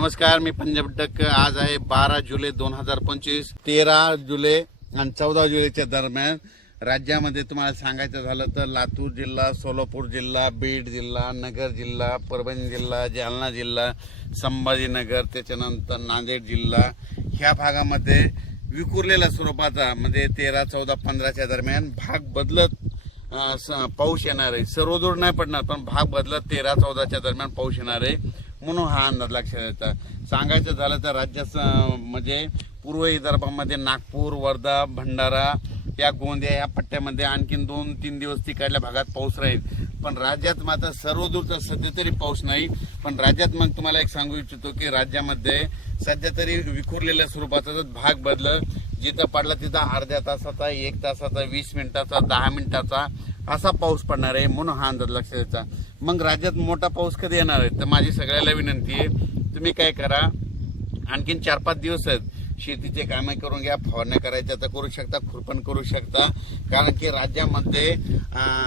नमस्कार मी पंजाब डक आज आहे बारा जुलै दोन हजार पंचवीस तेरा जुलै आणि चौदा जुलैच्या दरम्यान. राज्यामध्ये तुम्हाला सांगायचं झालं तर लातूर जिल्हा सोलापूर जिल्हा बीड जिल्हा नगर जिल्हा परभणी जिल्हा जालना जिल्हा संभाजीनगर त्याच्यानंतर नांदेड जिल्हा. ह्या भागामध्ये विखुरलेल्या स्वरूपाचा म्हणजे तेरा चौदा पंधराच्या दरम्यान भाग बदलत स- पाऊस येणार आहे. सर्वदूर नाही पडणार पण भाग बदलत तेरा चौदाच्या दरम्यान पाऊस येणार आहे. म्हणून हा अंदाज लक्षात येतात सांगायचं झालं तर राज्यात म्हणजे पूर्व विदर्भामध्ये नागपूर वर्धा भंडारा या गोंदिया या पट्ट्यामध्ये आणखीन दोन तीन दिवस तिकडल्या भागात पाऊस राहील. पण राज्यात मात्र सर्वदूर तर सध्या तरी पाऊस नाही. पण राज्यात मग तुम्हाला एक सांगू इच्छितो की राज्यामध्ये सध्या तरी विखुरलेल्या स्वरूपाचा जर भाग बदल जिथं पडला तिथं अर्ध्या तासाचा एक तासाचा वीस मिनिटाचा दहा मिनिटाचा असा पाऊस पडणार आहे म्हणून हा अंदाज लक्षात द्यायचा मग राज्यात मोठा पाऊस कधी येणार आहे? तर माझी सगळ्याला विनंती आहे तुम्ही काय करा आणखीन चार पाच दिवस आहेत. शेतीचे कामे करून घ्या फवारण्या करायच्या तर करू शकता खुरपण करू शकता. कारण की राज्यामध्ये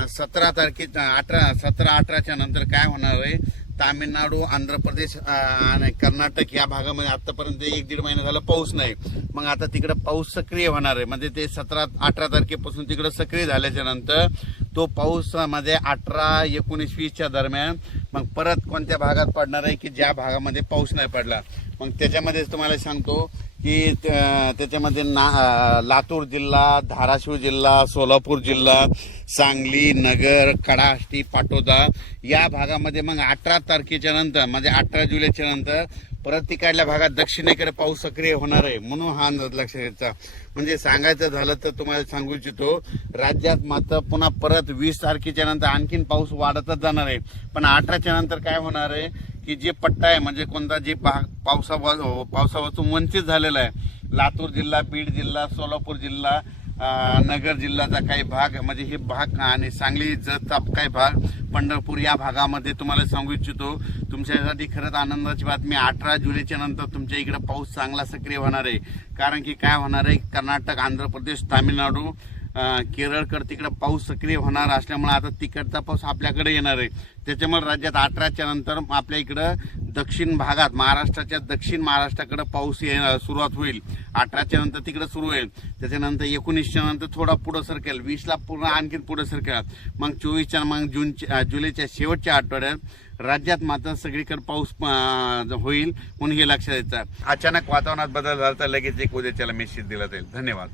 सतरा तारखे अठरा सतरा अठराच्या नंतर काय होणार आहे? तामिळनाडू आंध्र प्रदेश आणि कर्नाटक या भागामध्ये आतापर्यंत एक दीड महिना झाला पाऊस नाही. मग आता तिकडे पाऊस सक्रिय होणार आहे. म्हणजे ते सतरा अठरा तारखेपासून तिकडे सक्रिय झाल्याच्यानंतर तो पाऊस म्हणजे अठरा एकोणीस वीसच्या दरम्यान मग परत कोणत्या भागात पडणार आहे की ज्या भागामध्ये पाऊस नाही पडला? मग त्याच्यामध्येच तुम्हाला सांगतो की त्या- त्याच्यामध्ये ना लातूर जिल्हा धाराशिव जिल्हा सोलापूर जिल्हा सांगली नगर कडाष्टी पाटोदा या भागामध्ये मग अठरा तारखेच्या नंतर म्हणजे अठरा जुलैच्या नंतर परत तिकडल्या भागात दक्षिणेकडे पाऊस सक्रिय होणार आहे म्हणून हा अंदाज लक्षात घ्यायचा म्हणजे सांगायचं झालं तर तुम्हाला सांगू इच्छितो राज्यात मात्र पुन्हा परत वीस तारखेच्या नंतर आणखीन पाऊस वाढतच जाणार आहे. पण अठराच्या नंतर काय होणार आहे की जे पट्टा आहे म्हणजे कोणता जे भाग पावसा पावसापासून वंचित झालेला आहे. लातूर जिल्हा बीड जिल्हा सोलापूर जिल्हा नगर जिल्ह्याचा काही भाग म्हणजे हे भाग आणि सांगली जतचा काही भाग पंढरपूर या भागामध्ये तुम्हाला सांगू इच्छितो. तुमच्यासाठी खरंच आनंदाची बातमी अठरा जुलैच्या नंतर तुमच्या इकडे पाऊस चांगला सक्रिय होणार आहे. कारण की काय होणार आहे? कर्नाटक आंध्र प्रदेश तामिळनाडू केरळकडे तिकडं पाऊस सक्रिय होणार असल्यामुळे आता तिकडचा पाऊस आपल्याकडे येणार आहे. त्याच्यामुळे राज्यात अठराच्या नंतर आपल्या इकडं दक्षिण भागात महाराष्ट्राच्या दक्षिण महाराष्ट्राकडे पाऊस ये सुरुवात होईल. अठराच्या नंतर तिकडे सुरू होईल. त्याच्यानंतर एकोणीसच्या नंतर थोडा पुढं सरकेल. वीसला पूर्ण आणखीन पुढं सरकेल. मग चोवीसच्या मग जूनच्या जुलैच्या शेवटच्या आठवड्यात राज्यात मात्र सगळीकडे पाऊस होईल म्हणून हे लक्षात द्यायचं अचानक वातावरणात बदल झाला तर लगेच एक उद्याच्याला मेसेज दिला जाईल. धन्यवाद.